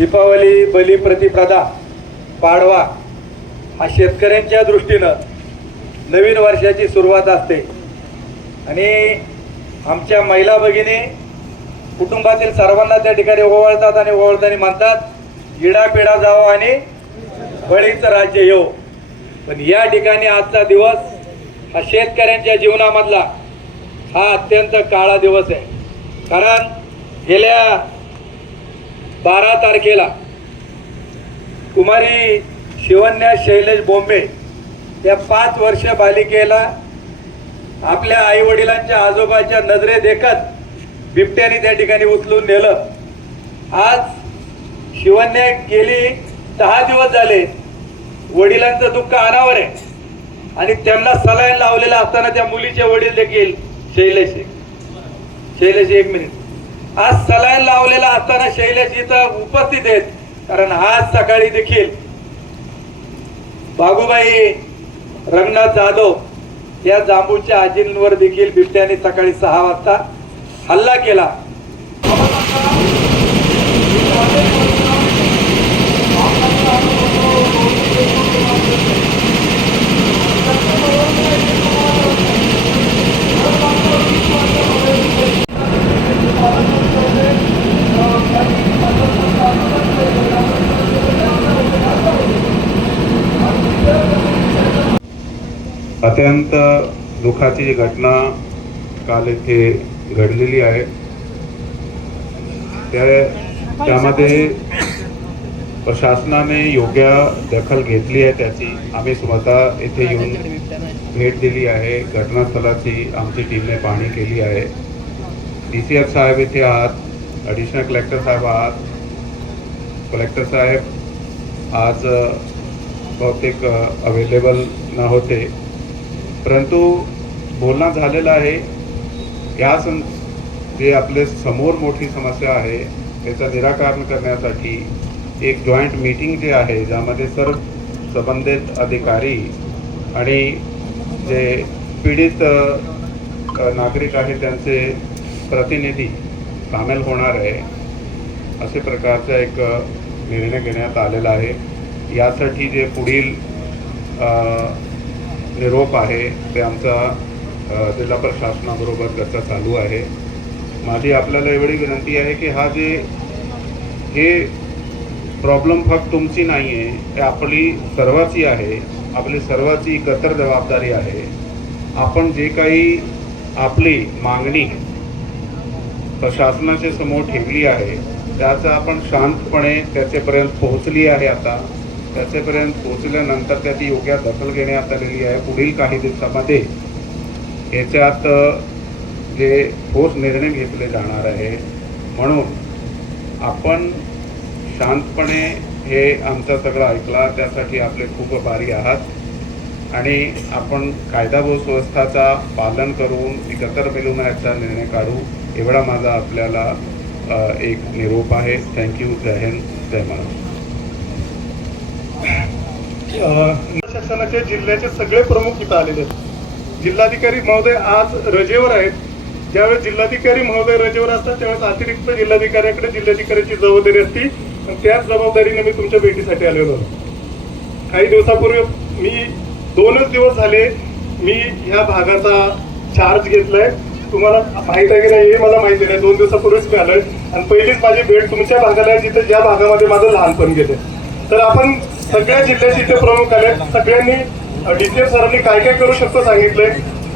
दीपावली बलिप्रतिप्रदा पाडवा हा शेतकऱ्यांच्या दृष्टीनं नवीन वर्षाची सुरुवात असते. आणि आमच्या महिला भगिनी कुटुंबातील सर्वांना त्या ठिकाणी ओवाळतात आणि ओवाळताना म्हणतात इडापिडा जावं आणि बळीचं राज्य येऊ पण या ठिकाणी आजचा दिवस हा शेतकऱ्यांच्या जीवनामधला हा अत्यंत काळा दिवस आहे. कारण गेल्या बारा तारखेला कुमारी शिवन्या शैलेश बोंबे या पाच वर्ष बालिकेला आपल्या आईवडिलांच्या आजोबाच्या नजरे देखत बिबट्याने त्या ठिकाणी उचलून नेलं. आज शिवन्या गेली दहा दिवस झाले. वडिलांचं दुःख अनावर आहे. आणि त्यांना सलाईन लावलेला असताना त्या मुलीचे वडील देखील शैलेश शैलेश एक मिनिट. आज सलाईन लावलेला असताना शैलेश इथं उपस्थित आहेत. कारण आज सकाळी देखील बागुबाई रंगनाथ जाधव या जांबूच्या आजींवर देखील बिबट्याने सकाळी सहा वाजता हल्ला केला. अत्यंत दुःखाची घटना काल येथे घडलेली आहे त्या त्यामध्ये प्रशासनाने योग्य दखल घेतली आहे त्याची. आम्ही स्वतः येथे येऊन भेट दिली आहे. घटनास्थळाची आमची टीमने पाहणी केली आहे. डी सी एफ साहेब इथे आहात ॲडिशनल कलेक्टर साहेब आहात. कलेक्टर साहेब आज बहुतेक अवेलेबल न होते. परंतु बोलणं झालेलं आहे. या सं जे आपले समोर मोठी समस्या आहे त्याचं निराकरण करण्यासाठी एक जॉईंट मीटिंग जे आहे ज्यामध्ये सर्व संबंधित अधिकारी आणि जे पीडित नागरिक आहेत त्यांचे प्रतिनिधी सामील होणार आहे. असे प्रकारचा एक निर्णय घेण्यात आलेला आहे. यासाठी जे पुढील निरोप आहे. ते आमचा जिल्हा प्रशासनाबरोबर चर्चा चालू आहे. माझी आपल्याला एवढी विनंती आहे की हा जे हे प्रॉब्लेम फक्त तुमची नाही आहे ते आपली सर्वाची आहे. आपली सर्वाची एकत्र जबाबदारी आहे. आपण जे काही आपली मागणी प्रशासनाच्या समोर ठेवली आहे त्याचा आपण शांतपणे त्याच्यापर्यंत पोहोचली आहे आता. त्याचेपर्यंत पोहोचल्यानंतर त्याची योग्य दखल घेण्यात आलेली आहे. पुढील काही दिवसामध्ये याच्यात जे ठोस निर्णय घेतले जाणार आहे. म्हणून आपण शांतपणे हे आमचं सगळं ऐकला. त्यासाठी आपले खूप आभारी आहात. आणि आपण कायदा व सुव्यवस्थाचा पालन करून एकत्र मिळून याचा निर्णय काढू एवढा माझा आपल्याला एक निरोप आहे. थँक्यू जय हिंद. जय महाराष्ट्र. शासनाचे जिल्ह्याचे सगळे प्रमुख इथं आलेले आहेत. जिल्हाधिकारी महोदय आज रजेवर आहेत. ज्यावेळेस जिल्हाधिकारी महोदय रजेवर असतात त्यावेळेस अतिरिक्त जिल्हाधिकाऱ्याकडे जिल्हाधिकाऱ्याची जबाबदारी असती. आणि त्याच जबाबदारीने मी तुमच्या भेटीसाठी आलेलो आहे. काही दिवसापूर्वी मी दोनच दिवस झाले मी ह्या भागाचा चार्ज घेतलाय. तुम्हाला माहीत आहे की नाही हे मला माहिती नाही. दोन दिवसापूर्वीच मी आलोय आणि पहिलीच माझी भेट तुमच्या भागाला आहे जिथे ज्या भागामध्ये माझं लहानपण गेले तर आपण सगळ्या जिल्ह्याचे इथे प्रमुख आले. सगळ्यांनी डीसीएम सरांनी काय काय करू शकतो सांगितलंय.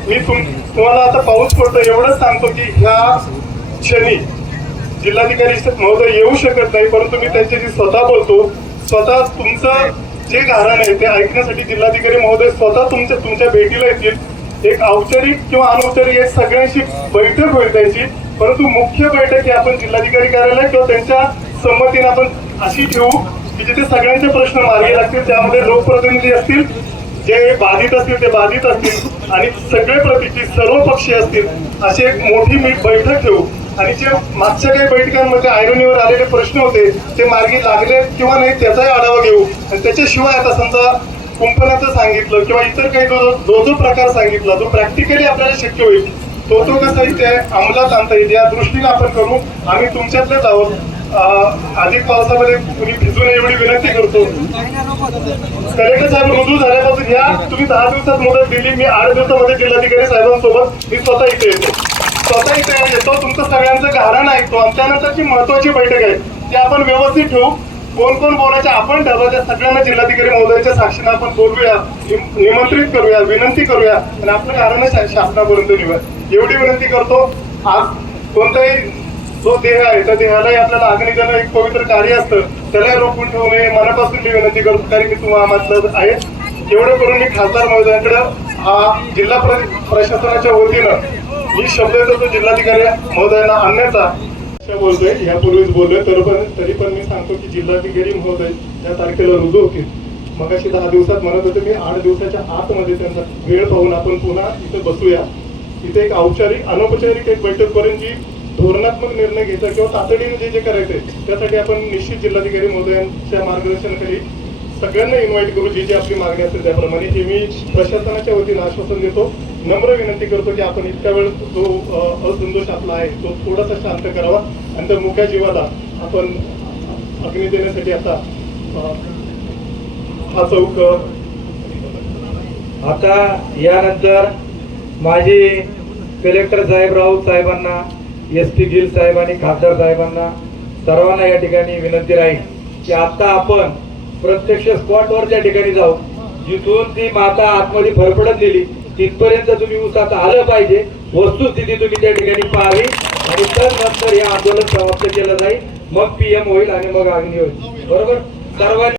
मी तुम तुम्हाला आता पाऊस पडतो एवढंच सांगतो की ह्या क्षणी जिल्हाधिकारी महोदय येऊ शकत नाही परंतु मी त्यांच्याशी स्वतः बोलतो. स्वतः तुमचं जे कारण आहे ते ऐकण्यासाठी जिल्हाधिकारी महोदय स्वतः तुमच्या तुमच्या भेटीला येतील. एक औपचारिक किंवा अनौपचारिक एक सगळ्यांशी बैठक होईल त्यांची. परंतु मुख्य बैठक ही आपण जिल्हाधिकारी कार्यालय किंवा त्यांच्या संमतीने आपण अशी ठेवू. की जिथे सगळ्यांचे प्रश्न मार्गी लागतील त्यामध्ये लोकप्रतिनिधी असतील जे बाधित असतील ते बाधित असतील आणि सगळे प्रतिनिधी सर्व पक्षी असतील अशी एक मोठी मी बैठक घेऊ. आणि जे मागच्या काही बैठकांमध्ये आयरोनीवर आलेले प्रश्न होते ते मार्गी लागले किंवा नाही त्याचाही आढावा घेऊ. आणि त्याच्याशिवाय आता समजा कुंपणाचं सांगितलं किंवा इतर काही जो जो जो प्रकार सांगितला जो प्रॅक्टिकली आपल्याला शक्य होईल तो तो कसा इथे अंमलात आणता येईल या दृष्टीने आपण करू. आम्ही तुमच्यातलेच आहोत. अधिक पावसामध्ये तुम्ही भिजू नये एवढी विनंती करतो. कलेक्टर साहेब रुजू झाल्यापासून या. तुम्ही दहा दिवसात मुदत दिली. मी आठ दिवसामध्ये जिल्हाधिकारी साहेबांसोबत मी स्वतः इथे येतो. स्वतः इथे येतो. तुमचं सगळ्यांचं कारण ऐकतो आणि त्यानंतरची महत्वाची बैठक आहे. ती आपण व्यवस्थित ठेवू. कोण कोण बोलायचं आपण ठरवायच्या सगळ्यांना जिल्हाधिकारी महोदयाच्या साक्षीने आपण बोलूया. निम- निमंत्रित करूया. विनंती करूया. आणि आपलं कारण शासनापर्यंत नेऊया एवढी विनंती करतो. आज कोणताही जो देह आहे त्या देहालाही आपल्याला अग्नी करणं एक पवित्र कार्य असतं. त्यालाही रोखून ठेवू नये मनापासून मी विनंती करतो कारण मी तुम्हाला आम्हाला आहे एवढं करून मी खासदार महोदयांकडे हा जिल्हा प्र- प्रशासनाच्या वतीनं मी शब्द येतो तो जिल्हाधिकारी महोदयांना आणण्याचा. अशा बोलतोय यापूर्वीच बोललोय तर पण तरी पण मी सांगतो की जिल्हाधिकारी महोदय या तारखेला रुजू होतील. मग अशी दहा दिवसात म्हणत होते मी आठ दिवसाच्या आतमध्ये त्यांचा वेळ पाहून आपण पुन्हा इथे बसूया. इथे एक औपचारिक अनौपचारिक एक बैठक करून जी धोरणात्मक निर्णय घ्यायचा किंवा तातडीने जे जे करायचे त्यासाठी आपण निश्चित जिल्हाधिकारी महोदयांच्या मार्गदर्शनाखाली सगळ्यांना इन्व्हाइट करू जी जी आपली मागणी असेल त्याप्रमाणे. हे मी प्रशासनाच्या वतीनं आश्वासन देतो. नम्र विनंती करतो की आपण इतक्या वेळ जो असंतोष आपला आहे तो थोडासा शांत करावा. आणि त्या मुख्या जीवाला आपण अग्नी देण्यासाठी आता हा चौक आता यानंतर माझे कलेक्टर साहेबराव राऊत साहेबांना एस पी गिल साहेब आणि खासदार साहेबांना सर्वांना या ठिकाणी विनंती राहील की आता आपण प्रत्यक्ष स्पॉटवर त्या ठिकाणी जाऊ. जिथून ती माता आतमध्ये फरफडत गेली तिथपर्यंत तुम्ही उसात आलं पाहिजे. वस्तुस्थिती तुम्ही त्या ठिकाणी पाहावी. आणि त्यानंतर हे आंदोलन समाप्त केलं जाईल. मग पीएम होईल आणि मग अग्नी होईल. बरोबर? सर्वांनी